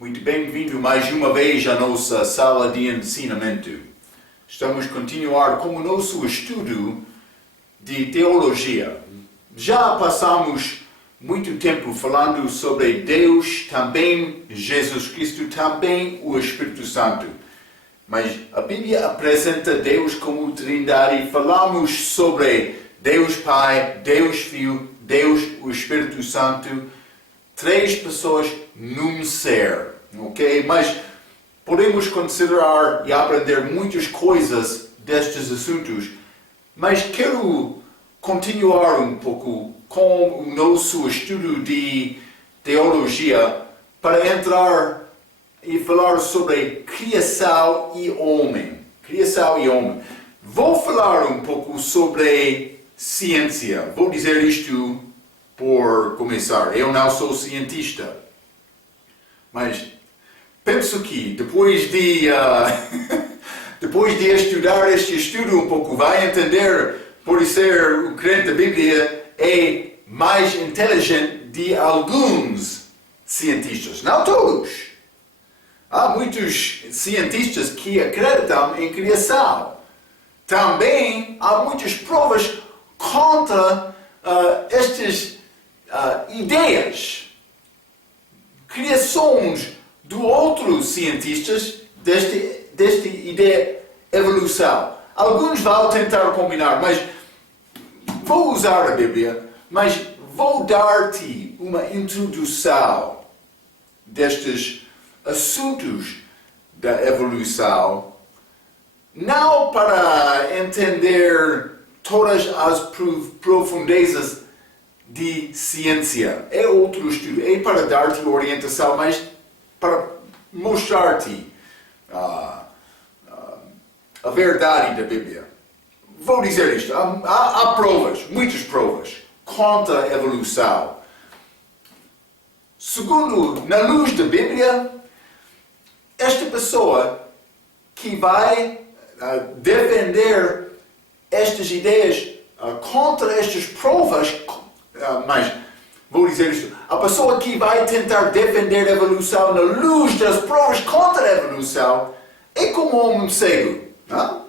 Muito bem-vindo mais uma vez à nossa sala de ensinamento. Estamos a continuar com o nosso estudo de teologia. Já passamos muito tempo falando sobre Deus, também Jesus Cristo, também o Espírito Santo. Mas a Bíblia apresenta Deus como Trindade. Falamos sobre Deus Pai, Deus Filho, Deus o Espírito Santo. Três pessoas num ser, ok? Mas podemos considerar e aprender muitas coisas destes assuntos. Mas quero continuar um pouco com o nosso estudo de teologia para entrar e falar sobre criação e homem. Criação e homem. Vou falar um pouco sobre ciência. Vou dizer isto por começar. Eu não sou cientista. Mas penso que depois de estudar este estudo um pouco, vai entender, por ser o crente da Bíblia, é mais inteligente de alguns cientistas. Não todos. Há muitos cientistas que acreditam em criação. Também há muitas provas contra estas ideias, criações de outros cientistas desta ideia evolução. Alguns vão tentar combinar, mas vou usar a Bíblia, mas vou dar-te uma introdução destes assuntos da evolução, não para entender todas as profundezas de ciência. É outro estudo. É para dar-te orientação, mas para mostrar-te a verdade da Bíblia. Vou dizer isto. Há provas, muitas provas, contra a evolução. Segundo, na luz da Bíblia, esta pessoa que vai defender estas ideias contra estas provas, mas vou dizer isto, a pessoa que vai tentar defender a evolução na luz das provas contra a evolução é como um homem cego, não?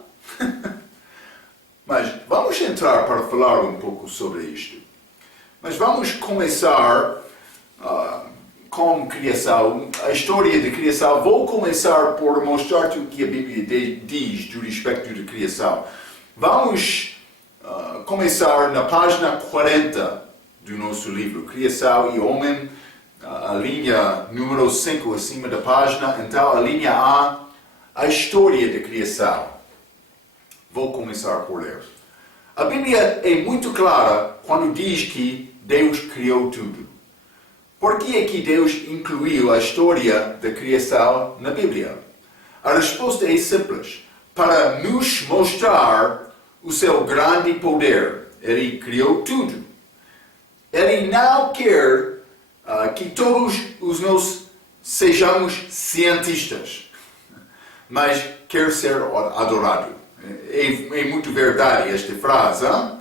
Mas vamos entrar para falar um pouco sobre isto. Mas vamos começar com criação, a história da criação. Vou começar por mostrar-te o que a Bíblia diz do respeito da criação. Vamos começar na página 40 do nosso livro, Criação e Homem, a linha número 5 acima da página. Então, a linha a história da criação. Vou começar por ler. A Bíblia é muito clara quando diz que Deus criou tudo. Por que é que Deus incluiu a história da criação na Bíblia? A resposta é simples. Para nos mostrar o seu grande poder. Ele criou tudo. Ele não quer que todos nós sejamos cientistas, mas quer ser adorado. É muito verdade esta frase. Hein?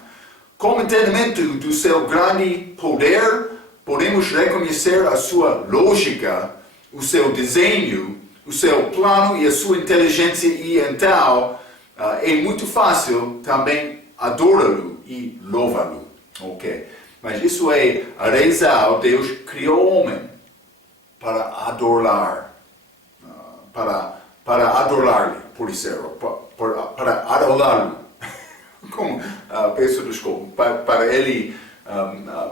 Com entendimento do seu grande poder, podemos reconhecer a sua lógica, o seu desenho, o seu plano e a sua inteligência, e então é muito fácil também adorá-lo e louvá-lo. Ok? Mas isso é a razão. Deus criou o homem para adorar, para adorar-lhe, por isso, para adorá-lo. Como peço desculpa, para ele,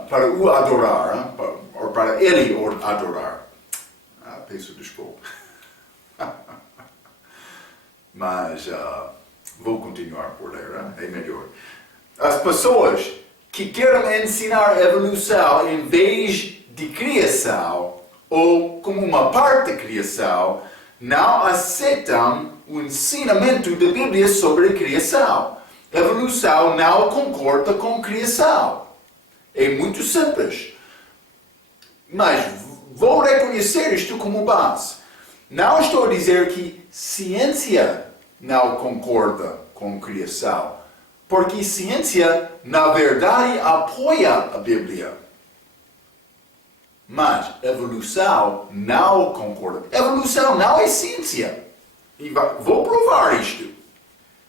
para o adorar, ou para ele o adorar. Peço desculpa. Mas vou continuar por ler, é melhor. As pessoas que querem ensinar a evolução em vez de criação, ou como uma parte da criação, não aceitam o ensinamento da Bíblia sobre a criação. A evolução não concorda com a criação. É muito simples. Mas vou reconhecer isto como base. Não estou a dizer que ciência não concorda com a criação. Porque ciência, na verdade, apoia a Bíblia. Mas evolução não concorda. Evolução não é ciência. E vou provar isto.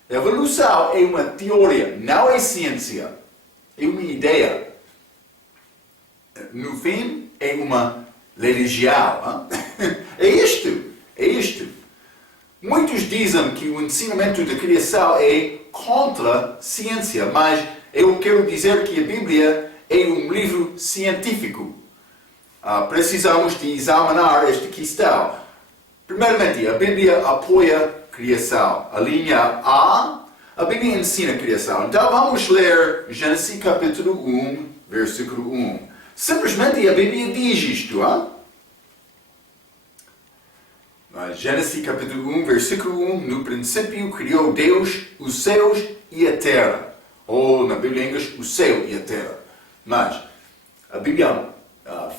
Evolução é uma teoria, não é ciência. É uma ideia. No fim, é uma religião. É isto. Muitos dizem que o ensinamento da criação é contra a ciência, mas eu quero dizer que a Bíblia é um livro científico. Precisamos de examinar esta questão. Primeiramente, a Bíblia apoia a criação. A linha A, a Bíblia ensina a criação. Então vamos ler Gênesis capítulo 1, versículo 1. Simplesmente a Bíblia diz isto. Gênesis capítulo 1, versículo 1. No princípio criou Deus os céus e a terra. Ou na Bíblia em inglês, o céu e a terra. Mas a Bíblia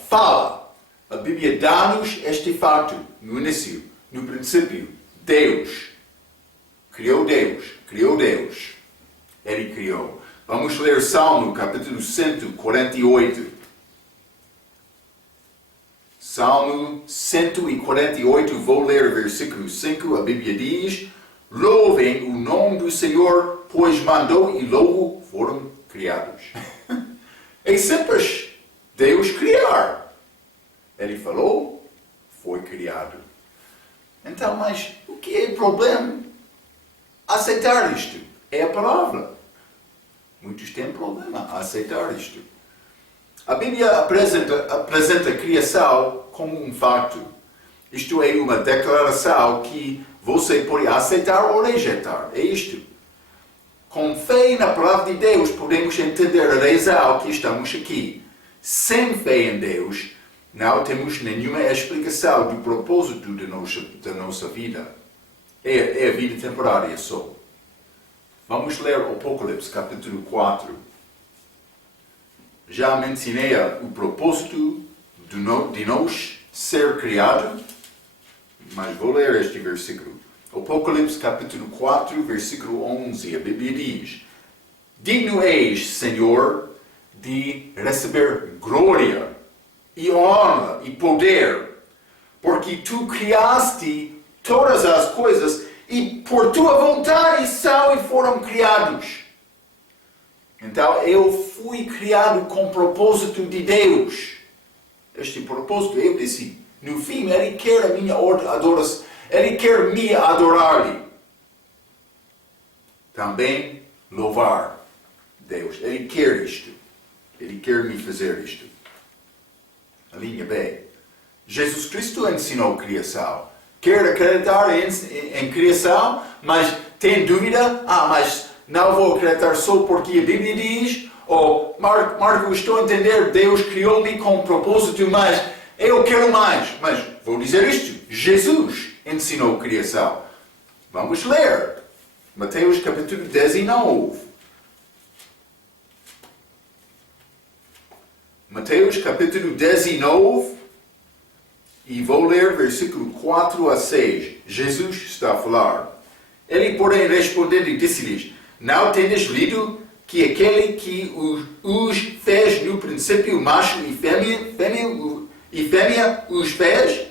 fala, a Bíblia dá-nos este fato no início, no princípio. Deus. Ele criou. Vamos ler Salmo capítulo 148. Salmo 148, vou ler versículo 5, a Bíblia diz: louvem o nome do Senhor, pois mandou e logo foram criados. É simples. Deus criar. Ele falou, foi criado. Então, mas o que é o problema? Aceitar isto. É a palavra. Muitos têm problema a aceitar isto. A Bíblia apresenta a criação como um facto. Isto é uma declaração que você pode aceitar ou rejeitar. É isto. Com fé na palavra de Deus, podemos entender a razão que estamos aqui. Sem fé em Deus, não temos nenhuma explicação do propósito da nossa vida. É a vida temporária só. Vamos ler Apocalipse, capítulo 4. Já mencionei o propósito de nós ser criado, mas vou ler este versículo. Apocalipse, capítulo 4, versículo 11. A Bíblia diz: digno és, Senhor, de receber glória e honra e poder, porque tu criaste todas as coisas e por tua vontade são e foram criados. Então eu fui criado com o propósito de Deus. Este propósito, eu disse, no fim, Ele quer a minha adoração, Ele quer me adorar-lhe. Também louvar Deus. Ele quer isto. Ele quer me fazer isto. A linha B. Jesus Cristo ensinou criação. Quer acreditar em criação, mas tem dúvida? Mas não vou acreditar só porque a Bíblia diz, ou Marco, estou a entender, Deus criou-me com um propósito, mas eu quero mais. Mas vou dizer isto, Jesus ensinou criação. Vamos ler. Mateus capítulo 19. Mateus capítulo 19, e vou ler versículo 4 a 6. Jesus está a falar. Ele, porém, respondendo, disse-lhes: não tendes lido que aquele que os fez no princípio, macho e fêmea os fez?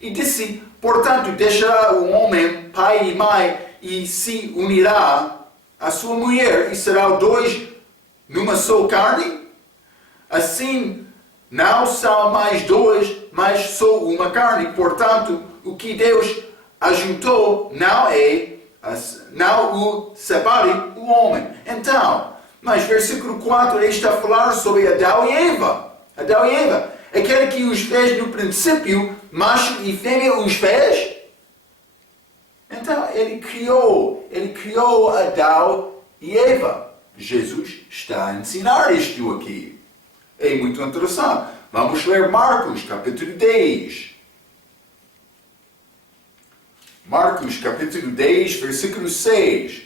E disse: portanto, deixará o homem pai e mãe, e se unirá à sua mulher, e serão dois numa só carne? Assim, não são mais dois, mas só uma carne. Portanto, o que Deus ajuntou não o separe o homem. Então, mas versículo 4, ele está a falar sobre Adão e Eva. Adão e Eva. Aquele que os fez no princípio, macho e fêmea os fez. Então, ele criou Adão e Eva. Jesus está a ensinar isto aqui. É muito interessante. Vamos ler Marcos, capítulo 10. Marcos, capítulo 10, versículo 6.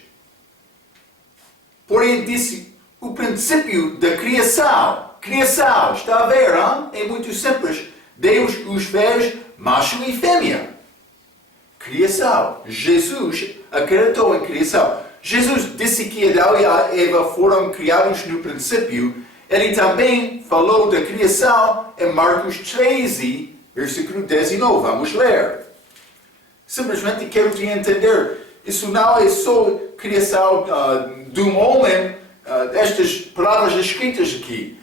Porém, disse o princípio da criação. Criação, está a ver, hein? É muito simples. Deus os fez macho e fêmea. Criação. Jesus acreditou em criação. Jesus disse que Adão e Eva foram criados no princípio. Ele também falou da criação em Marcos 13, versículo 19. Vamos ler. Simplesmente quero te entender. Isso não é só criação de um homem, estas palavras escritas aqui.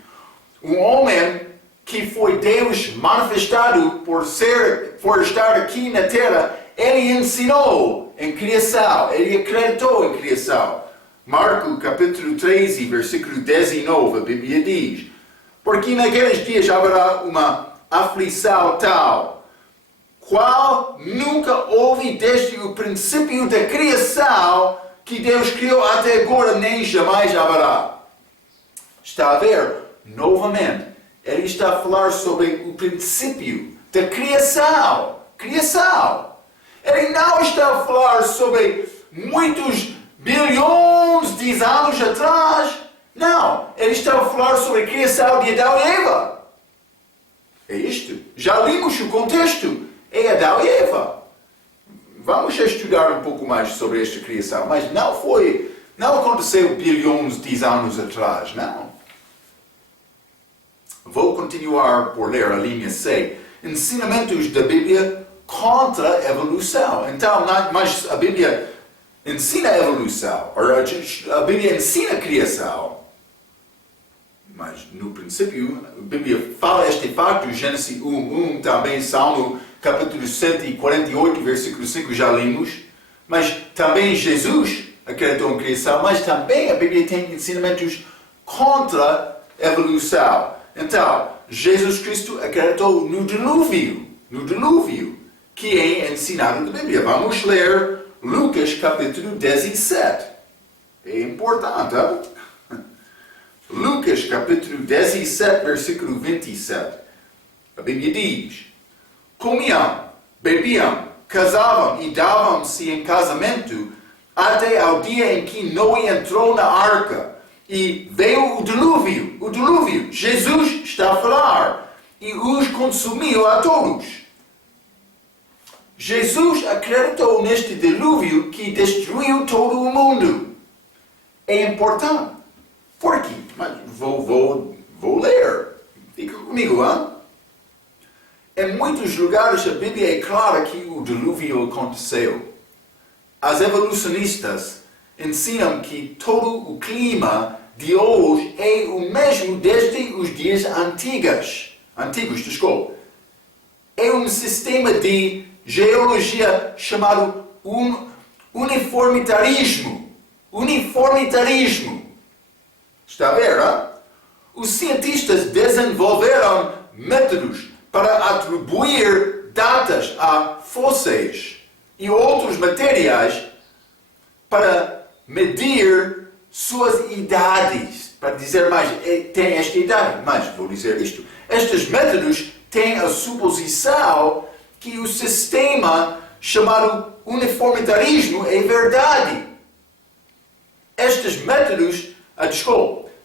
Um homem que foi Deus manifestado por estar aqui na terra, ele ensinou em criação, ele acreditou em criação. Marcos capítulo 13, versículo 19, a Bíblia diz: porque naqueles dias haverá uma aflição tal, qual nunca houve desde o princípio da criação, que Deus criou até agora, nem jamais haverá. Está a ver? Novamente, ele está a falar sobre o princípio da criação. Criação. Ele não está a falar sobre muitos bilhões de anos atrás. Não. Ele está a falar sobre a criação de Adão e Eva. É isto. Já vimos o contexto. É Adão e Eva. Vamos estudar um pouco mais sobre esta criação. Mas não aconteceu bilhões de anos atrás. Não. Vou continuar por ler a linha C. Ensinamentos da Bíblia contra a evolução. Então, mas a Bíblia ensina a evolução. A Bíblia ensina a criação. Mas, no princípio, a Bíblia fala este facto. Gênesis 1, também Salmo capítulo 148, versículo 5, já lemos. Mas também Jesus acreditou em criação. Mas também a Bíblia tem ensinamentos contra a evolução. Então, Jesus Cristo acreditou no dilúvio, que é ensinado na Bíblia. Vamos ler Lucas capítulo 17. É importante, hein? Lucas capítulo 17, versículo 27. A Bíblia diz: comiam, bebiam, casavam e davam-se em casamento até ao dia em que Noé entrou na arca. E veio o dilúvio, Jesus está a falar, e os consumiu a todos. Jesus acreditou neste dilúvio que destruiu todo o mundo. É importante. Por quê? Mas vou ler. Fica comigo, hein? Em muitos lugares a Bíblia é clara que o dilúvio aconteceu. As evolucionistas ensinam que todo o clima de hoje é o mesmo desde os dias antigos. É um sistema de geologia chamado uniformitarismo. Está a ver, hein? Os cientistas desenvolveram métodos para atribuir datas a fósseis e outros materiais para medir suas idades. Para dizer mais, tem esta idade, mas vou dizer isto. Estes métodos têm a suposição que o sistema chamado uniformitarismo é verdade. Estes métodos,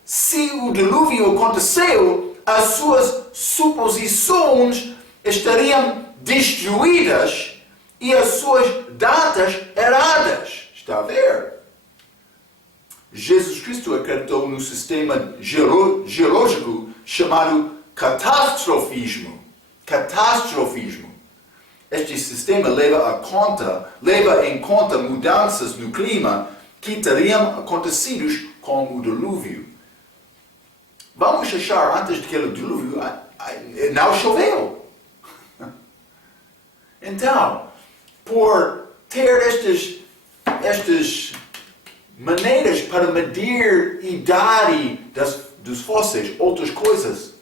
se o dilúvio aconteceu, as suas suposições estariam destruídas e as suas datas erradas. Está a ver? Jesus Cristo acreditou no sistema geológico chamado catastrofismo. Este sistema leva em conta mudanças no clima que teriam acontecido com o dilúvio. Vamos achar antes daquele dilúvio, não choveu. Então, por ter estas maneiras para medir a idade dos fósseis, outras coisas,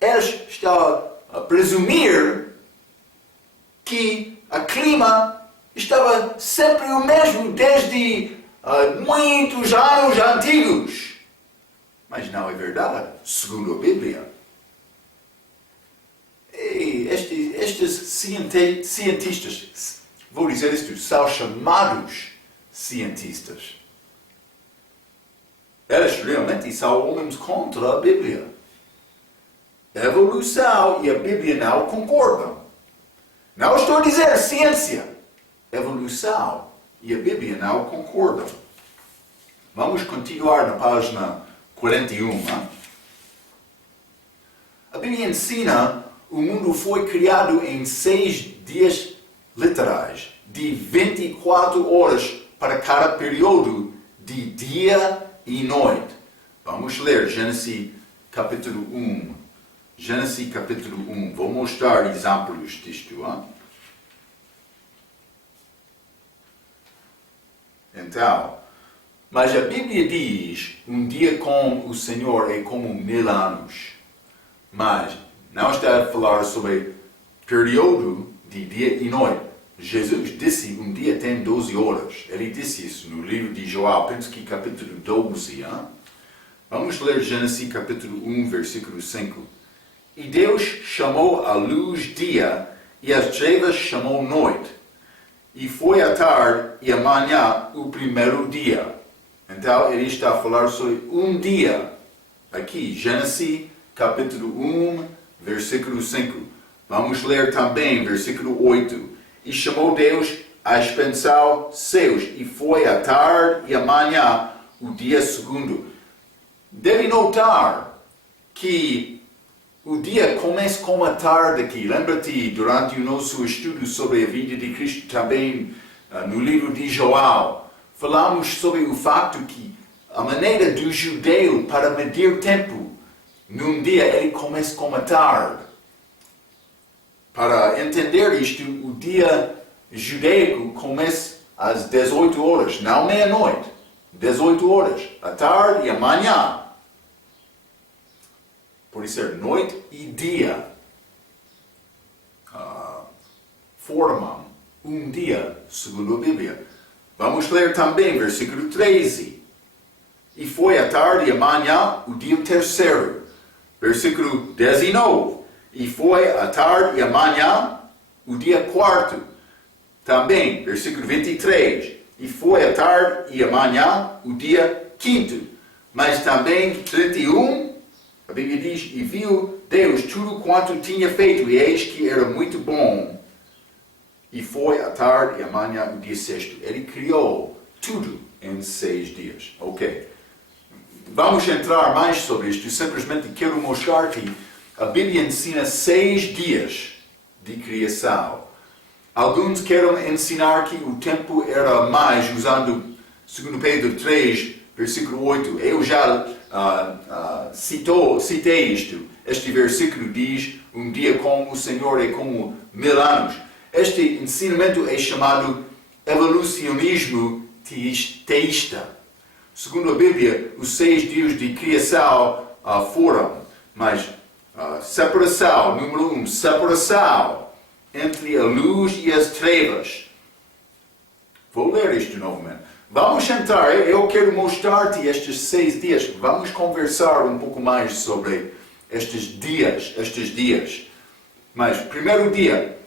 eles estão a presumir que o clima estava sempre o mesmo desde muitos anos antigos. Mas não é verdade, segundo a Bíblia. E estes cientistas, vou dizer isto, são chamados cientistas. Eles realmente são homens contra a Bíblia. A evolução e a Bíblia não concordam. Não estou a dizer ciência. Evolução e a Bíblia não concordam. Vamos continuar na página 41. A Bíblia ensina que o mundo foi criado em 6 dias literais, de 24 horas para cada período de dia e noite. Vamos ler Gênesis capítulo 1. Gênesis capítulo 1. Vou mostrar exemplos disto. Então, mas a Bíblia diz, um dia com o Senhor é como 1000 anos. Mas não está a falar sobre período de dia e noite. Jesus disse, um dia tem 12 horas. Ele disse isso no livro de João, penso que capítulo 12. Vamos ler Gênesis capítulo 1, versículo 5. E Deus chamou a luz dia, e as trevas chamou noite. E foi a tarde e a manhã o primeiro dia. Então ele está a falar sobre um dia. Aqui, Gênesis capítulo 1, versículo 5. Vamos ler também versículo 8. E chamou Deus a expansão céus, e foi a tarde e a manhã o dia segundo. Deve notar que o dia começa com a tarde aqui. Lembra-te, durante o nosso estudo sobre a vida de Cristo, também no livro de João, falamos sobre o facto que a maneira do judeu para medir tempo, num dia ele começa com a tarde. Para entender isto, o dia judaico começa às 18 horas, não meia-noite. 18 horas, a tarde e a manhã. Por isso, noite e dia formam um dia, segundo a Bíblia. Vamos ler também versículo 13. E foi a tarde e a manhã o dia terceiro. Versículo 19. E foi a tarde e a manhã o dia quarto. Também, versículo 23. E foi a tarde e a manhã o dia quinto. Mas também 31. A Bíblia diz, e viu Deus tudo quanto tinha feito, e eis que era muito bom. E foi a tarde e a manhã o dia sexto. Ele criou tudo em 6 dias. Ok. Vamos entrar mais sobre isto. Simplesmente quero mostrar que a Bíblia ensina 6 dias de criação. Alguns querem ensinar que o tempo era mais, usando 2 Pedro 3, versículo 8. Eu já citei isto. Este versículo diz, um dia com o Senhor é como 1000 anos. Este ensinamento é chamado evolucionismo teísta. Segundo a Bíblia, os 6 dias de criação foram, mas separação, número 1, separação entre a luz e as trevas. Vou ler isto novamente. Vamos entrar, eu quero mostrar-te estes 6 dias. Vamos conversar um pouco mais sobre estes dias. Mas, primeiro dia,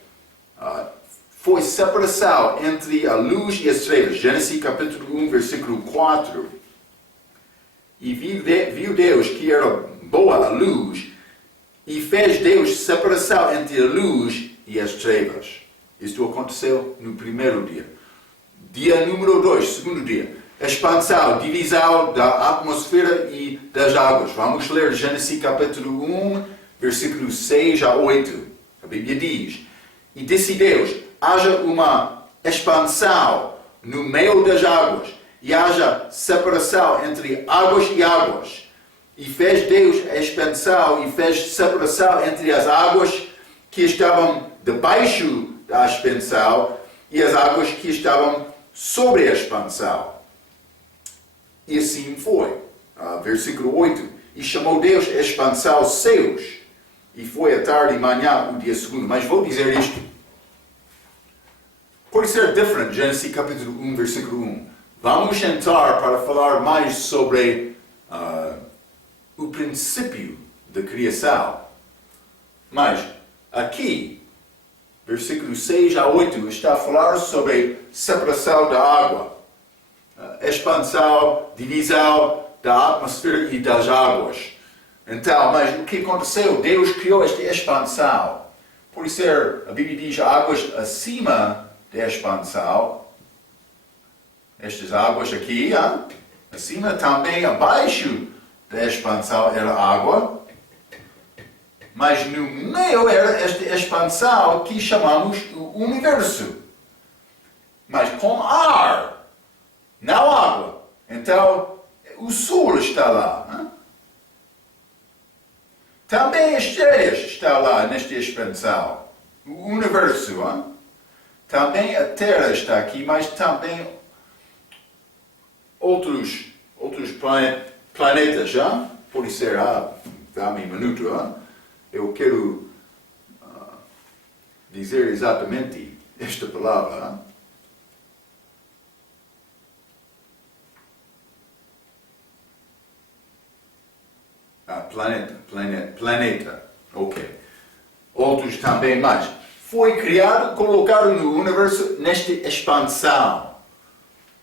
foi separação entre a luz e as trevas. Gênesis capítulo 1, versículo 4. E viu Deus que era boa a luz, e fez Deus separação entre a luz e as trevas. Isto aconteceu no primeiro dia. Dia número 2, segundo dia. Expansão, divisão da atmosfera e das águas. Vamos ler Gênesis capítulo 1, versículos 6 a 8. A Bíblia diz, e disse Deus, haja uma expansão no meio das águas, e haja separação entre águas e águas. E fez Deus a expansão e fez separação entre as águas que estavam debaixo da expansão e as águas que estavam sobre a expansão. E assim foi. Versículo 8. E chamou Deus a expansão céus. E foi a tarde e manhã o dia segundo. Mas vou dizer isto. Pode ser diferente. Gênesis capítulo 1, versículo 1. Vamos entrar para falar mais sobre o princípio da criação. Mas aqui, versículos 6 a 8, está a falar sobre separação da água, expansão, divisão da atmosfera e das águas. Então, mas o que aconteceu? Deus criou esta expansão. Por ser, a Bíblia diz, águas acima da expansão. Estas águas aqui, acima também, abaixo da expansão era água, mas no meio era esta expansão que chamamos o universo. Mas com ar, não água. Então, o Sol está lá. Hein? Também as estrelas estão lá nesta expansão. O universo. Hein? Também a Terra está aqui, mas também outros planetas. Hein? Pode ser, dá-me um minuto. Hein? Eu quero dizer exatamente esta palavra. Hein? Planeta. Ok. Outros também mais. Foi criado, colocado no universo nesta expansão.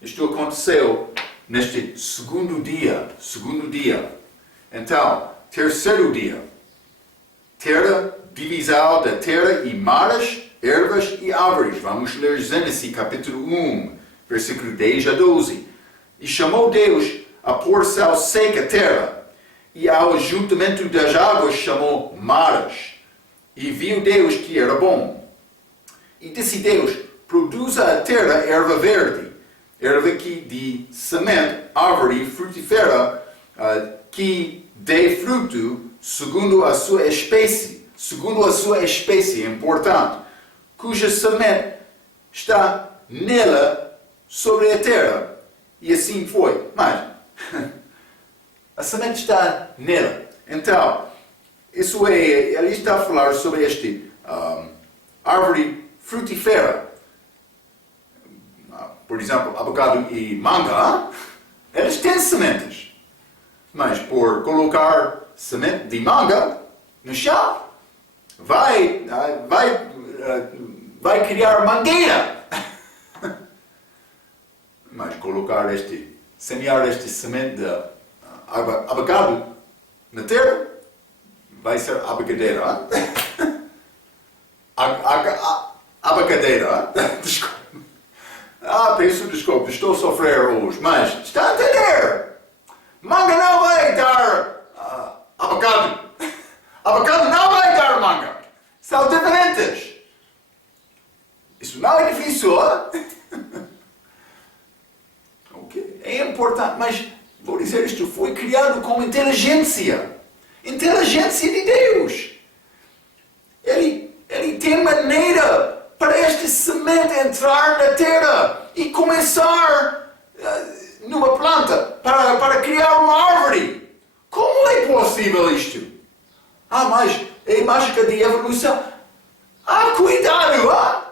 Isto aconteceu neste segundo dia. Então, terceiro dia. Terra, divisão da terra e mares, ervas e árvores. Vamos ler Gênesis capítulo 1, versículo 10 a 12. E chamou Deus a porção seca terra, e ao ajuntamento das águas chamou mares. E viu Deus que era bom. E disse Deus, produza a terra erva verde, erva que de semente, árvore frutífera, que dê fruto segundo a sua espécie, é importante, cuja semente está nela sobre a terra. E assim foi. Mas a semente está nela. Então, isso ele está a falar sobre este árvore frutífera. Por exemplo, abacate e manga, eles têm sementes. Mas por colocar semente de manga no chão, vai criar mangueira. Mas semear este semente de abacate na terra, vai ser abacadeira. Abacadeira. Desculpa. Peço desculpa, estou a sofrer hoje, mas está a entender? Manga não vai dar abacate. Abacate não vai dar manga. São diferentes. Isso não é difícil, Ok? É importante, mas vou dizer isto, foi criado com inteligência. Inteligência de Deus. Ele tem maneira para esta semente entrar na terra e começar numa planta para criar uma árvore. Como é possível isto? Mas é mágica de evolução. Cuidado!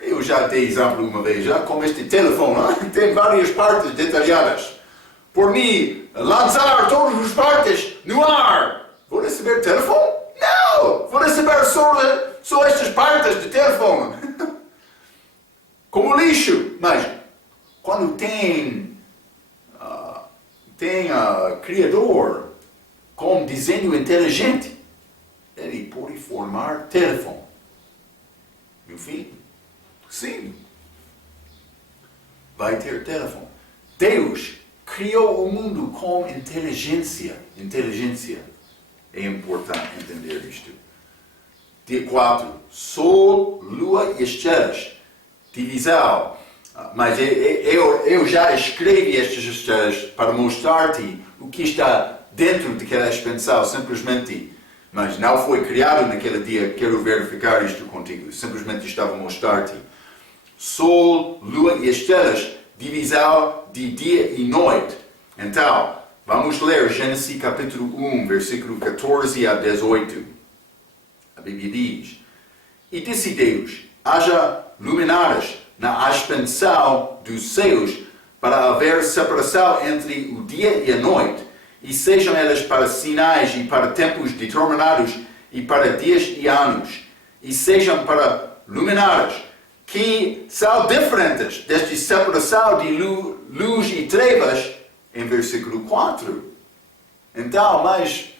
Eu já dei exemplo uma vez, como este telefone, tem várias partes detalhadas. Por mim, lançar todas as partes no ar, vou receber telefone? Não! Vou receber só estas partes de telefone. Como lixo. Mas, quando tem criador com desenho inteligente, ele pode formar telefone. Meu filho? Sim. Vai ter telefone. Deus criou o mundo com inteligência. Inteligência. É importante entender isto. Dia 4. Sol, lua e estrelas. Divisão. Mas eu já escrevi estas estrelas para mostrar-te o que está dentro daquela expansão, simplesmente. Mas não foi criado naquele dia. Quero verificar isto contigo. Simplesmente estava a mostrar-te. Sol, lua e estrelas. Divisão de dia e noite. Então, vamos ler Gênesis capítulo 1, versículo 14 a 18. A Bíblia diz: E disse Deus, haja luminares na expansão dos céus, para haver separação entre o dia e a noite, e sejam elas para sinais e para tempos determinados, e para dias e anos, e sejam para luminares, que são diferentes desta separação de luz e trevas, em versículo 4. Então, mas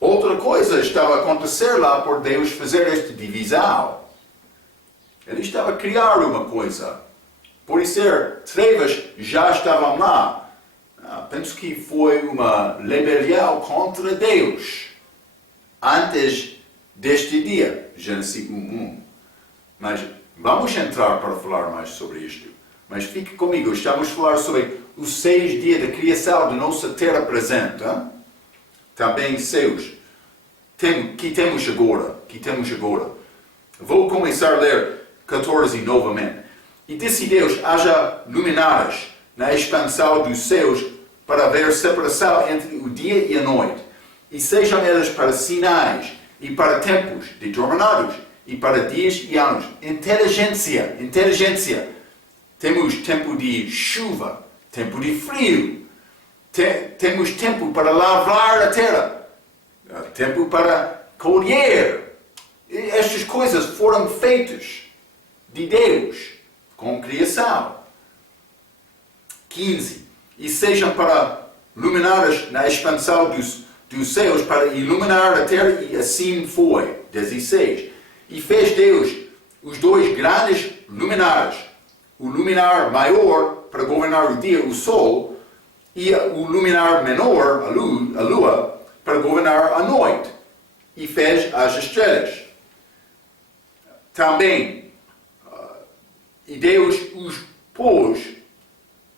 outra coisa estava a acontecer lá por Deus fazer esta divisão. Ele estava a criar uma coisa. Por isso, trevas já estavam lá. penso que foi uma rebelião contra Deus antes deste dia, Gênesis 1:1. Mas vamos entrar para falar mais sobre isto. Mas fique comigo, estamos a falar sobre os 6 dias da criação da nossa terra presente. Hein? Também céus. Que temos agora. Vou começar a ler 14 novamente. E disse Deus, haja luminares na expansão dos céus para haver separação entre o dia e a noite. E sejam elas para sinais e para tempos determinados e para dias e anos. Inteligência. Temos tempo de chuva, tempo de frio. Temos tempo para lavrar a terra. Tempo para colher. Estas coisas foram feitas de Deus com criação. 15. E sejam para luminares na expansão dos céus para iluminar a terra, e assim foi. 16. E fez Deus os 2 grandes luminares, o luminar maior para governar o dia, o sol, e o luminar menor, a lua, para governar a noite. E fez as estrelas. Também, e Deus os pôs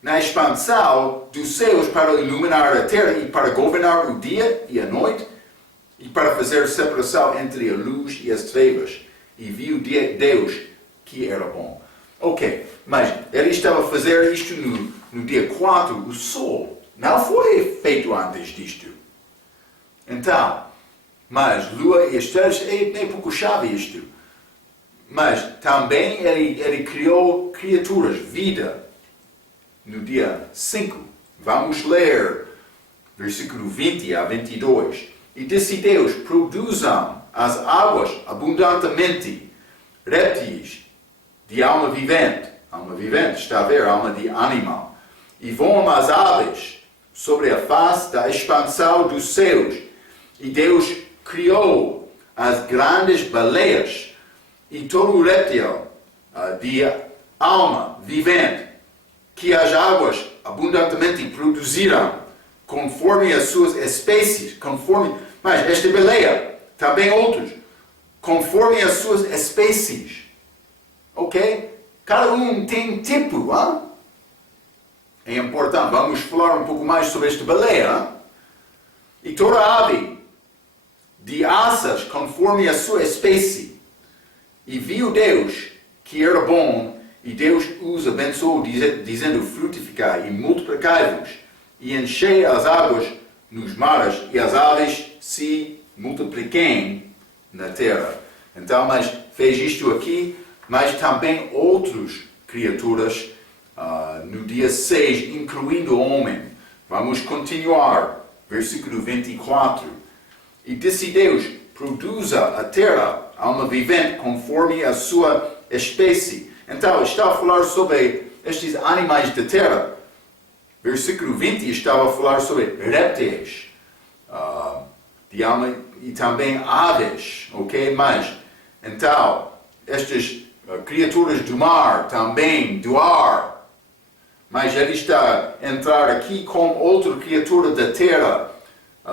na expansão dos céus para iluminar a terra e para governar o dia e a noite, e para fazer separação entre a luz e as trevas. E viu Deus que era bom. Ok, mas ele estava a fazer isto no dia 4, o sol. Não foi feito antes disto. Então, mas lua e estrelas é pouco chave isto. Mas também ele criou criaturas, vida, no dia 5. Vamos ler versículo 20 a 22. E disse Deus, produzam as águas abundantemente répteis de alma vivente, está a ver, alma de animal, e voam as aves sobre a face da expansão dos céus. E Deus criou as grandes baleias e todo o réptil de alma vivente, que as águas abundantemente produziram, conforme as suas espécies, mas esta baleia, também outros, conforme as suas espécies. Ok? Cada um tem tipo, hein? É importante, vamos falar um pouco mais sobre esta baleia. Hein? E toda ave de asas, conforme a sua espécie. E viu Deus que era bom, e Deus os abençoou, dizendo, frutificai e multiplicai-vos, e enchei as águas nos mares, e as aves se multipliquem na terra. Então, mas fez isto aqui, mas também outras criaturas no dia 6, incluindo o homem. Vamos continuar, versículo 24. E disse Deus, produza a terra alma vivente conforme a sua espécie. Então, está a falar sobre estes animais da terra. Versículo 20 estava a falar sobre répteis de alma e também aves, ok? Mas, então, estas criaturas do mar, também do ar. Mas ele está a entrar aqui com outra criatura da terra.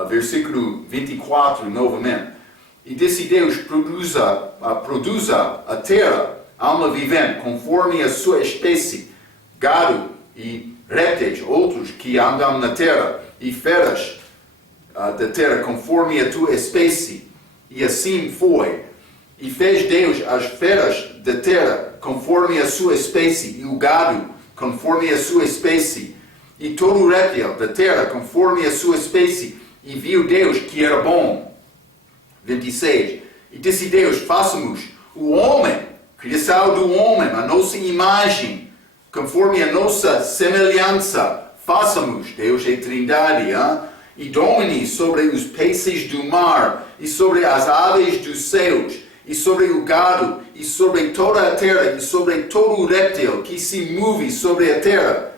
Versículo 24, novamente. E disse Deus, produza a terra, alma vivente, conforme a sua espécie, gado e répteis, outros que andam na terra, e feras da terra, conforme a tua espécie. E assim foi. E fez Deus as feras da terra, conforme a sua espécie, e o gado, conforme a sua espécie, e todo o réptil da terra, conforme a sua espécie. E viu Deus que era bom. 26. E disse Deus, façamos o homem, criação do homem, a nossa imagem, conforme a nossa semelhança. Façamos, Deus é Trindade, hein? E domine sobre os peixes do mar, e sobre as aves dos céus, e sobre o gado, e sobre toda a terra, e sobre todo o réptil que se move sobre a terra.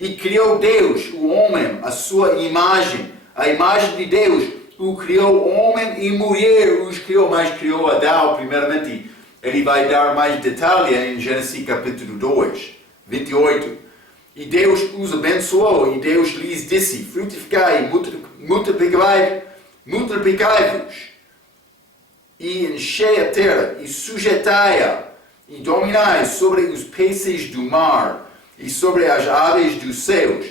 E criou Deus, o homem, a sua imagem. A imagem de Deus o criou, homem e mulher os criou, mas criou Adão primeiramente. Ele vai dar mais detalhe em Gênesis capítulo 2, 28. E Deus os abençoou, e Deus lhes disse: frutificai, multiplicai-vos, e enchei a terra, e sujeitai-a, e dominai sobre os peixes do mar, e sobre as aves dos céus,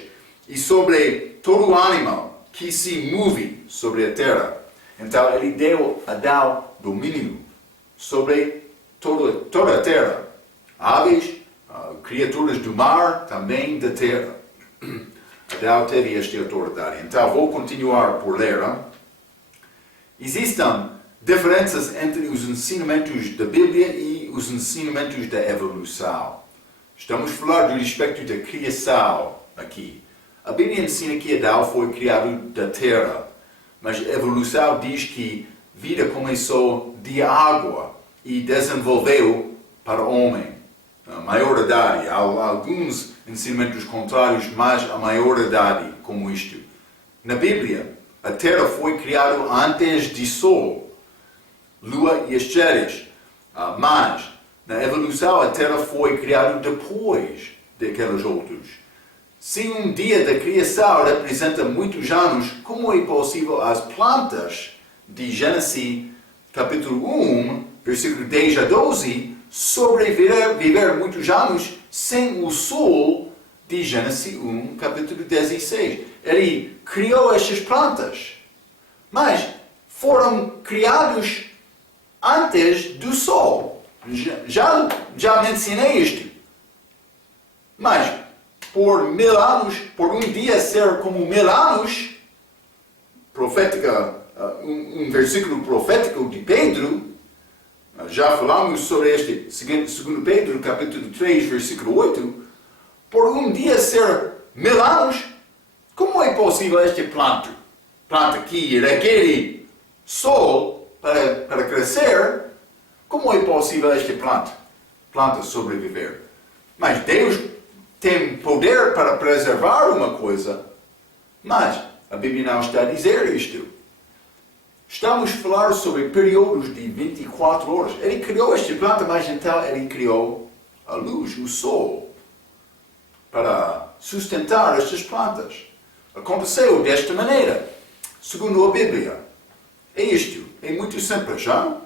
e sobre todo o animal que se move sobre a terra. Então ele deu a Adão domínio sobre toda a terra. Aves, criaturas do mar, também da terra. Adão teve esta autoridade. Então vou continuar por ler. Existem diferenças entre os ensinamentos da Bíblia e os ensinamentos da evolução. Estamos a falar do respeito da criação aqui. A Bíblia ensina que Adão foi criado da terra, mas a evolução diz que a vida começou de água e desenvolveu para o homem. A maioridade, há alguns ensinamentos contrários, mas a maioridade como isto. Na Bíblia, a terra foi criada antes de sol, lua e estrelas, mas na evolução a terra foi criada depois daqueles outros. Se um dia da criação representa muitos anos, como é possível as plantas de Gênesis capítulo 1, versículo 10 a 12, sobreviver muitos anos sem o sol de Gênesis 1, capítulo 16? Ele criou estas plantas, mas foram criados antes do sol. Já mencionei isto. Mas por 1000 anos, por um dia ser como 1000 anos, um versículo profético de Pedro, já falamos sobre este, segundo Pedro, capítulo 3, versículo 8, por um dia ser 1000 anos, como é possível esta planta que requer sol para crescer, como é possível esta planta sobreviver? Mas Deus tem poder para preservar uma coisa, mas a Bíblia não está a dizer isto. Estamos a falar sobre períodos de 24 horas. Ele criou esta planta, mas então ele criou a luz, o sol, para sustentar estas plantas. Aconteceu desta maneira, segundo a Bíblia. É isto, é muito simples, já?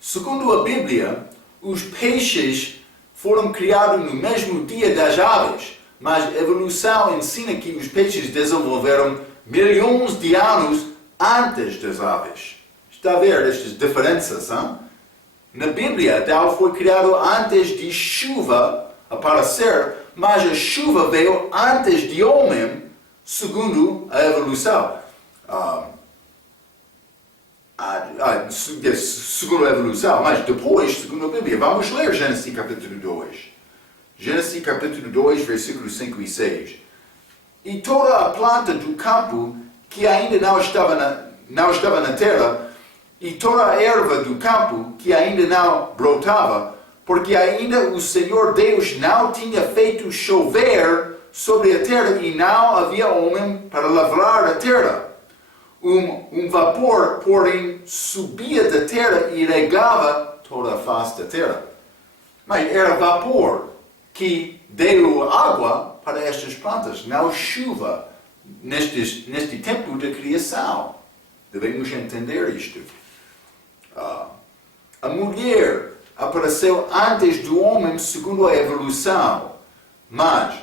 Segundo a Bíblia, os peixes foram criados no mesmo dia das aves, mas a evolução ensina que os peixes desenvolveram milhões de anos antes das aves. Está a ver estas diferenças? Hein? Na Bíblia, Adão foi criado antes de chuva aparecer, mas a chuva veio antes de homem, segundo a evolução. Segundo a evolução, mas depois, segundo a Bíblia, vamos ler Gênesis capítulo 2. Gênesis capítulo 2, versículos 5 e 6. E toda a planta do campo que ainda não estava na terra, e toda a erva do campo que ainda não brotava, porque ainda o Senhor Deus não tinha feito chover sobre a terra e não havia homem para lavrar a terra. Um vapor, porém, subia da terra e regava toda a face da terra. Mas era vapor que deu água para estas plantas, não chuva neste tempo da criação. Devemos entender isto. A mulher apareceu antes do homem segundo a evolução, mas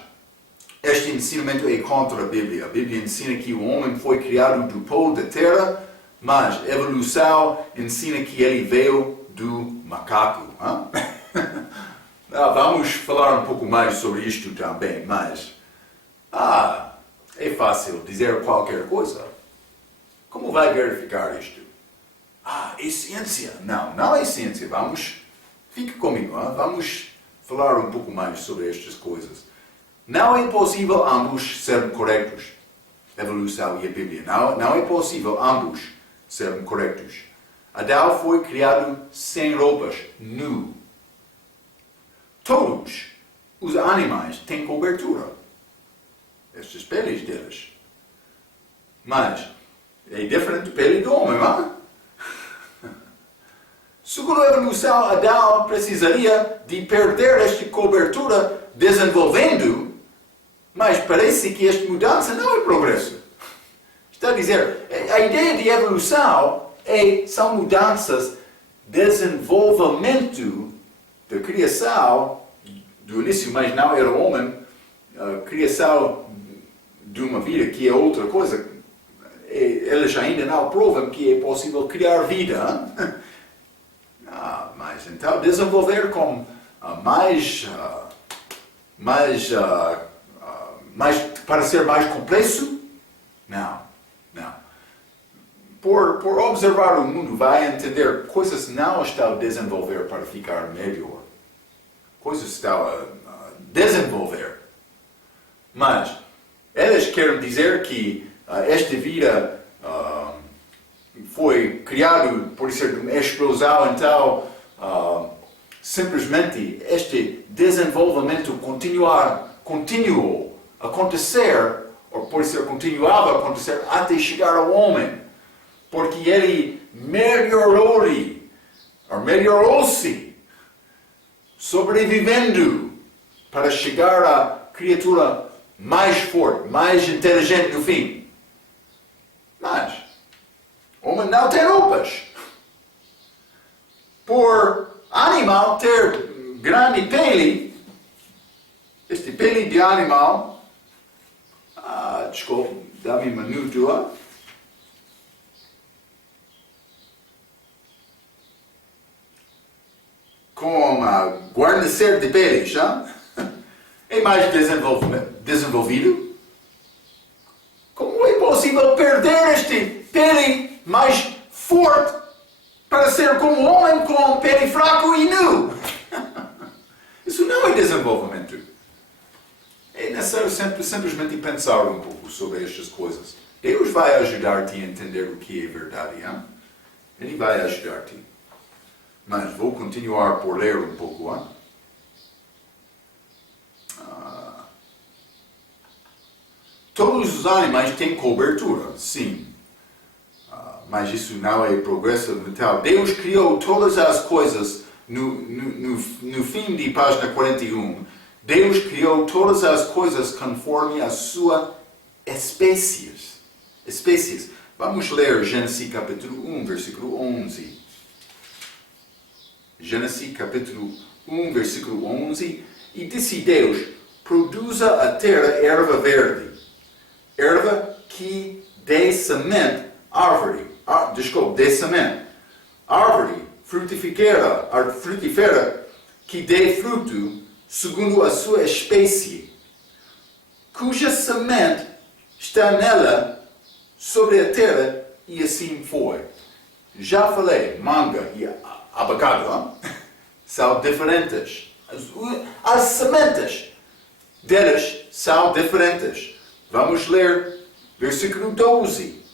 este ensinamento é contra a Bíblia. A Bíblia ensina que o homem foi criado do pó da terra, mas a evolução ensina que ele veio do macaco. Vamos falar um pouco mais sobre isto também, mas é fácil dizer qualquer coisa. Como vai verificar isto? É ciência. Não é ciência. Fique comigo. Vamos falar um pouco mais sobre estas coisas. Não é possível ambos serem corretos. A evolução e a Bíblia. Não é possível ambos serem corretos. Adão foi criado sem roupas, nu. Todos os animais têm cobertura. Estas peles deles. Mas é diferente da pele do homem, não é? Segundo a evolução, Adão precisaria de perder esta cobertura desenvolvendo Mas parece que esta mudança não é progresso. Está a dizer, a ideia de evolução são mudanças, desenvolvimento da criação do início, mas não era o homem, a criação de uma vida que é outra coisa. Eles ainda não provam que é possível criar vida. Mas então desenvolver com para ser mais complexo? Não. Por observar o mundo, vai entender que coisas não estão a desenvolver para ficar melhor. Coisas estão a desenvolver. Mas eles querem dizer que esta vida foi criado por ser uma explosão, então simplesmente este desenvolvimento continuou a acontecer, ou por ser continuava a acontecer até chegar ao homem, porque ele melhorou-se, sobrevivendo para chegar à criatura mais forte, mais inteligente no fim. Mas o homem não tem roupas. Por animal ter grande pele, este pele de animal, desculpe, dá-me um minuto. Com guarnecer de peles, é mais desenvolvido. Como é possível perder este pele mais forte para ser como um homem com pele fraco e nu? Isso não é desenvolvimento. É necessário simplesmente pensar um pouco sobre estas coisas. Deus vai ajudar-te a entender o que é verdade. Ele vai ajudar-te. Mas vou continuar por ler um pouco. Todos os animais têm cobertura, sim. Mas isso não é progresso mental. Deus criou todas as coisas, no fim de página 41, Deus criou todas as coisas conforme a sua espécies. Vamos ler Gênesis capítulo 1, versículo 11. Gênesis capítulo 1, versículo 11. E disse Deus, produza a terra erva verde, erva que dê semente, árvore frutífera que dê fruto segundo a sua espécie, cuja semente está nela sobre a terra, e assim foi. Já falei, manga e abacate são diferentes. As sementes delas são diferentes. Vamos ler versículo 12.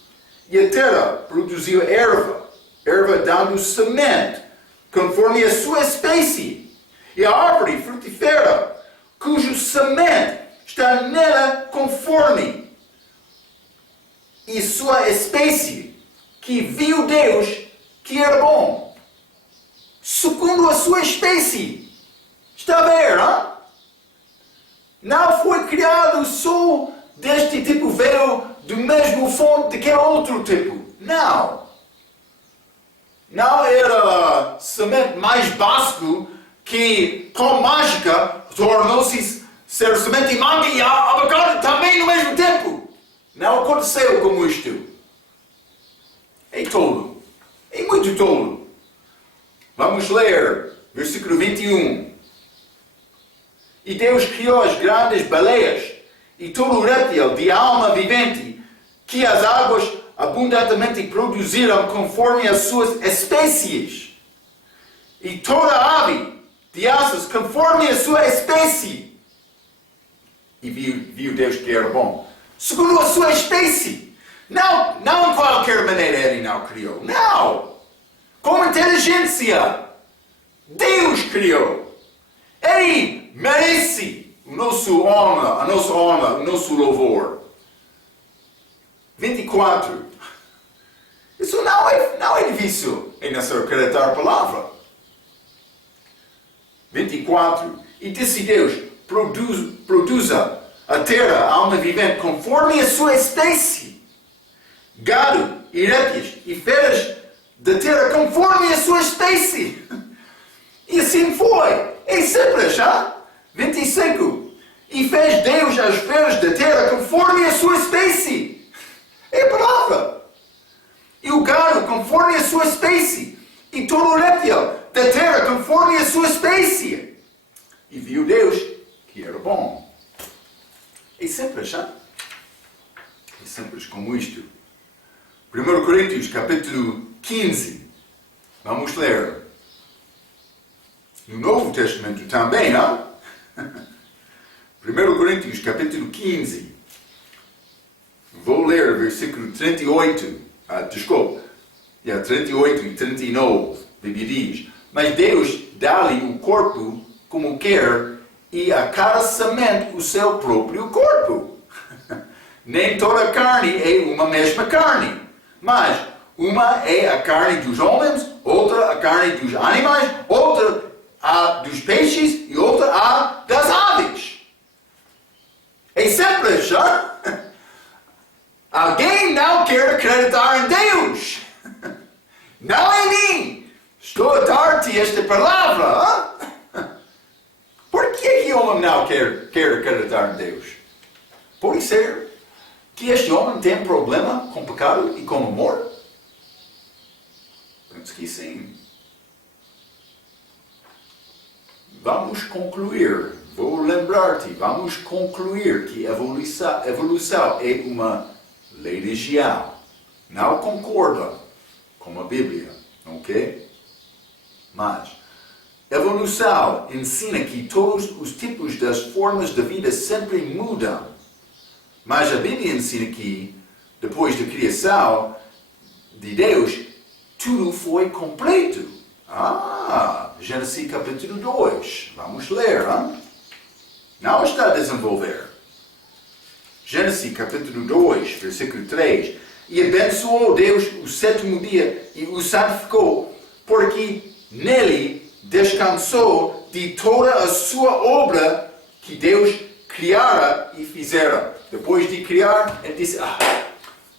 E a terra produziu erva dando semente, conforme a sua espécie. E a árvore frutífera, cujo semente está nela conforme e sua espécie, que viu Deus que era bom. Segundo a sua espécie. Está a ver, Não foi criado só deste tipo, veio do mesmo fonte que outro tipo. Não era semente mais básico que, com mágica, tornou-se ser semente de manga e abacate também no mesmo tempo. Não aconteceu como isto. É tolo. É muito tolo. Vamos ler versículo 21. E Deus criou as grandes baleias e todo o réptil de alma vivente que as águas abundantemente produziram conforme as suas espécies, e toda ave de asas conforme a sua espécie. E viu Deus que era bom, segundo a sua espécie. Não de qualquer maneira ele não criou. Não! Com inteligência. Deus criou. Ele merece a nossa honra, o nosso louvor. 24. Isso não é difícil em acreditar a palavra. 24. E disse Deus, produza a terra, a alma vivente, conforme a sua espécie. Gado e répteis e feras da terra, conforme a sua espécie. E assim foi. É simples, hein? 25. E fez Deus as feras da terra conforme a sua espécie. É a palavra. E o gado conforme a sua espécie. E todo o réptil da terra conforme a sua espécie. E viu Deus que era bom. É simples, hein? É simples como isto. 1 Coríntios, capítulo 15. Vamos ler. No Novo Testamento também, não? 1 Coríntios, capítulo 15. Vou ler versículo 38. Desculpa. 38 e 39. A Bíblia diz: mas Deus dá-lhe o corpo como quer, e a cada semente o seu próprio corpo. Nem toda a carne é uma mesma carne, mas uma é a carne dos homens, outra a carne dos animais, outra a dos peixes e outra a das aves. É simples, hein? Alguém não quer acreditar em Deus. Não em mim. Estou a dar-te esta palavra. Hein? Por que o homem não quer acreditar em Deus? Pode ser que este homem tem problema com pecado e com amor? Penso que sim. Vamos concluir. Vou lembrar-te. Vamos concluir que evolução é uma religião. Não concorda com a Bíblia. Ok? Mas evolução ensina que todos os tipos das formas de vida sempre mudam. Mas a Bíblia ensina que, depois da criação de Deus, tudo foi completo. Gênesis capítulo 2. Vamos ler, hein? Não está a desenvolver. Gênesis capítulo 2, versículo 3. E abençoou Deus o sétimo dia e o santificou, porque nele descansou de toda a sua obra que Deus criara e fizera. Depois de criar, ele disse: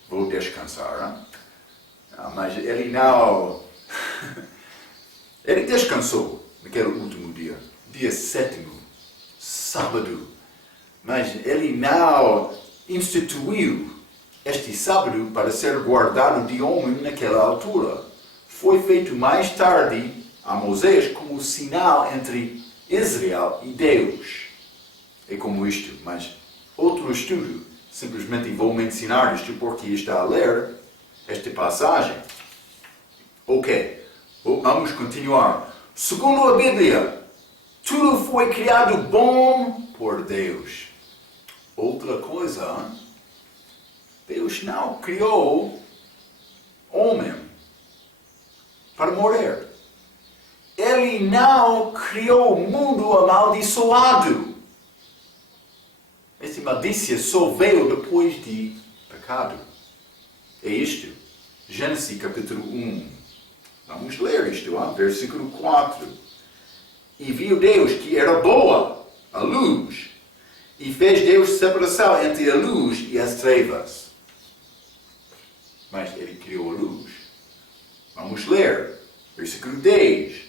vou descansar. Hein? Mas ele não... Ele descansou naquele último dia, dia sétimo, sábado. Mas ele não instituiu este sábado para ser guardado de homem naquela altura. Foi feito mais tarde a Moisés como sinal entre Israel e Deus. É como isto, mas outro estudo, simplesmente vou mencionar isto porque está a ler esta passagem. Ok, vamos continuar. Segundo a Bíblia, tudo foi criado bom por Deus. Outra coisa, Deus não criou homem para morrer. Ele não criou o mundo amaldiçoado. Essa maldição só veio depois de pecado. É isto. Gênesis capítulo 1. Vamos ler isto, versículo 4. E viu Deus que era boa a luz, e fez Deus separação entre a luz e as trevas. Mas ele criou a luz. Vamos ler, versículo 10.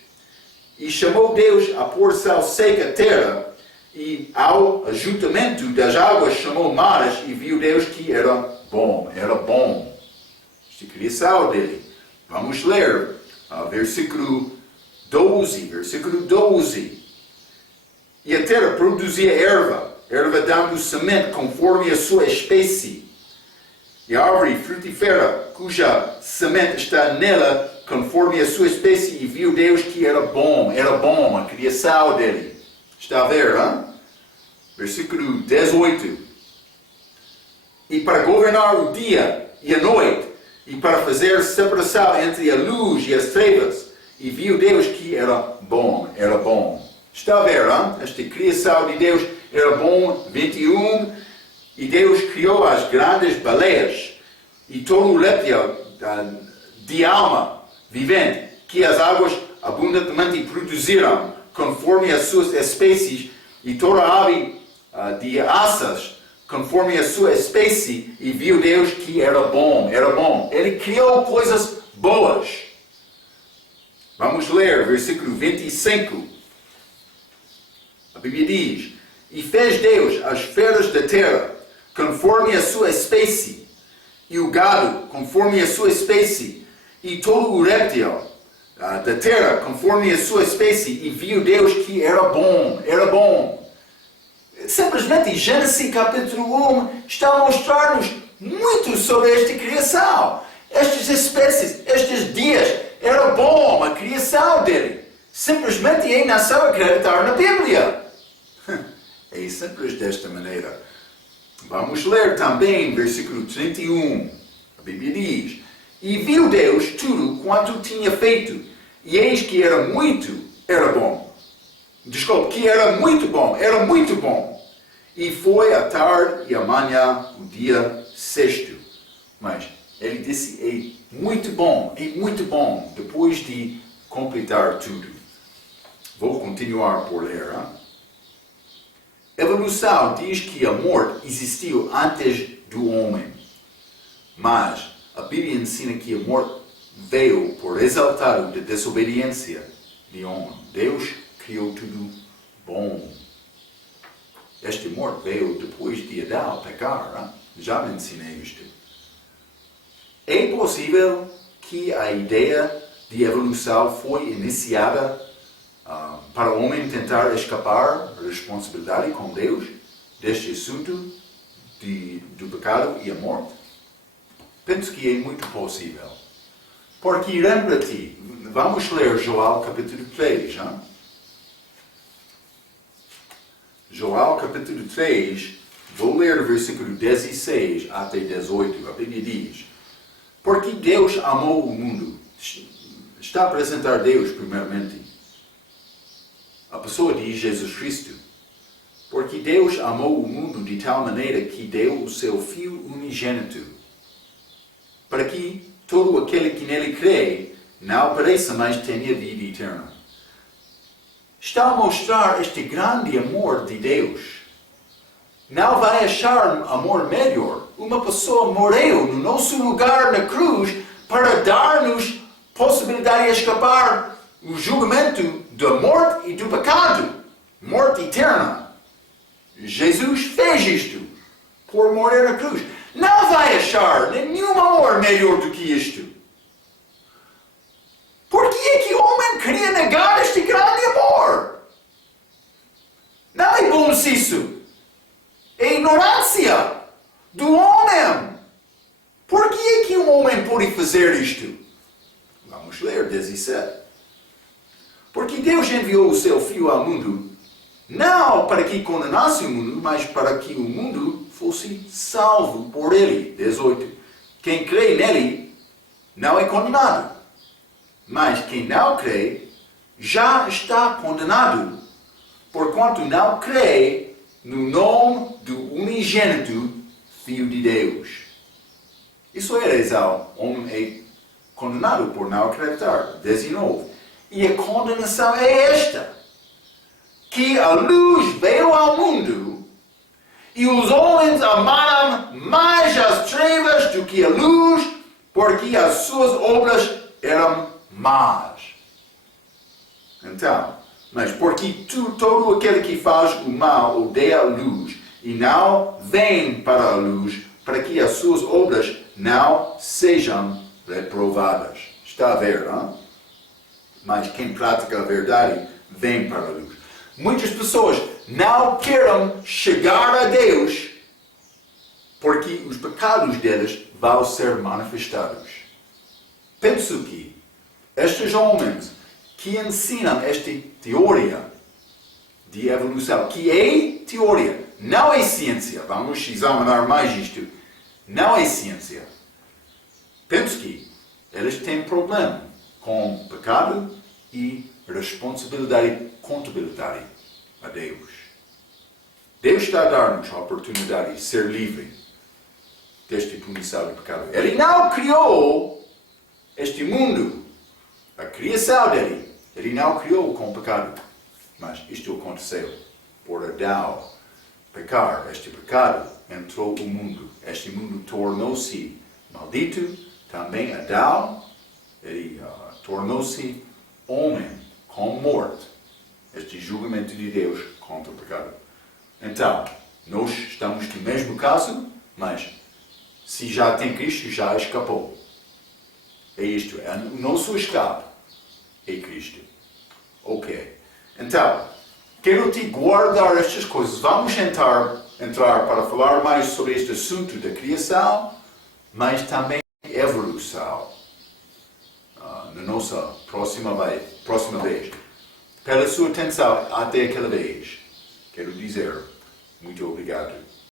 E chamou Deus a porção seca terra, e ao ajuntamento das águas chamou mares, e viu Deus que era bom. Era bom. Esta é a criação dele. Vamos ler, versículo 12. E a terra produzia erva dando semente conforme a sua espécie. E a árvore frutífera, cuja semente está nela, conforme a sua espécie, e viu Deus que era bom a criação dele. Está a ver, hein? Versículo 18. E para governar o dia e a noite, e para fazer separação entre a luz e as trevas, e viu Deus que era bom. Está a ver, hein? Esta criação de Deus era bom. 21. E Deus criou as grandes baleias e todo o réptil de alma vivente que as águas abundantemente produziram, conforme as suas espécies, e toda a ave de assas, conforme a sua espécie, e viu Deus que era bom, era bom. Ele criou coisas boas. Vamos ler versículo 25. A Bíblia diz: e fez Deus as feras da terra, conforme a sua espécie, e o gado, conforme a sua espécie, e todo o réptil da terra, conforme a sua espécie, e viu Deus que era bom, era bom. Simplesmente, Gênesis capítulo 1 está a mostrar-nos muito sobre esta criação. Estas espécies, estes dias, era bom a criação dele. Simplesmente é nação acreditar na Bíblia. É simples desta maneira. Vamos ler também versículo 31. A Bíblia diz: e viu Deus tudo quanto tinha feito, e eis que era bom. Desculpe, que era muito bom. E foi a tarde e a manhã, o dia sexto. Mas ele disse, é muito bom, depois de completar tudo. Vou continuar por ler. Evolução diz que a morte existiu antes do homem. Mas a Bíblia ensina que a morte veio por resultado da desobediência de homem. Deus criou tudo bom. Esta morte veio depois de Adão pecar. Já me ensinei isto. É possível que a ideia de evolução foi iniciada para o homem tentar escapar da responsabilidade com Deus deste assunto do pecado e a morte? Penso que é muito possível. Porque lembra-te, vamos ler Joel capítulo 3. Joel capítulo 3, vou ler o versículo 16 até 18. A Bíblia diz: porque Deus amou o mundo. Está a apresentar Deus primeiramente. A pessoa diz Jesus Cristo. Porque Deus amou o mundo de tal maneira que deu o seu Filho unigênito, para que todo aquele que nele crê não pereça, mas tenha vida eterna. Está a mostrar este grande amor de Deus. Não vai achar amor melhor. Uma pessoa morreu no nosso lugar na cruz para dar-nos possibilidade de escapar o julgamento da morte e do pecado. Morte eterna. Jesus fez isto por morrer na cruz. Não vai achar nenhum amor melhor do que isto. Por que é que o homem queria negar este grande amor? Não é bom isso. É ignorância do homem. Por que é que um homem pode fazer isto? Vamos ler 17. Porque Deus enviou o seu Filho ao mundo, não para que condenasse o mundo, mas para que o mundo fosse salvo por ele. 18. Quem crê nele não é condenado. Mas quem não crê já está condenado, porquanto não crê no nome do unigênito Filho de Deus. Isso é razão. O homem é condenado por não acreditar. 19. E a condenação é esta: que a luz veio ao mundo, e os homens amaram mais as trevas do que a luz, porque as suas obras eram más. Então, mas porque todo aquele que faz o mal odeia a luz, e não vem para a luz, para que as suas obras não sejam reprovadas. Está a ver, não? Mas quem pratica a verdade vem para a luz. Muitas pessoas não querem chegar a Deus porque os pecados deles vão ser manifestados. Penso que estes homens que ensinam esta teoria de evolução, que é teoria, não é ciência, vamos examinar mais isto, não é ciência. Penso que eles têm problema com pecado e responsabilidade, contabilidade a Deus. Deus está a dar-nos a oportunidade de ser livre desta punição do pecado. Ele não criou este mundo, a criação dele. Ele não criou com pecado. Mas isto aconteceu por Adão pecar, este pecado entrou no mundo. Este mundo tornou-se maldito. Também Adão, ele tornou-se homem com morte. Este julgamento de Deus contra o pecado. Então, nós estamos no mesmo caso, mas se já tem Cristo, já escapou. É isto, o nosso escape é Cristo. Ok. Então, quero te guardar estas coisas. Vamos entrar para falar mais sobre este assunto da criação, mas também evolução. Na nossa próxima vez. Pela sua atenção até aquela vez. Quero dizer, muito obrigado.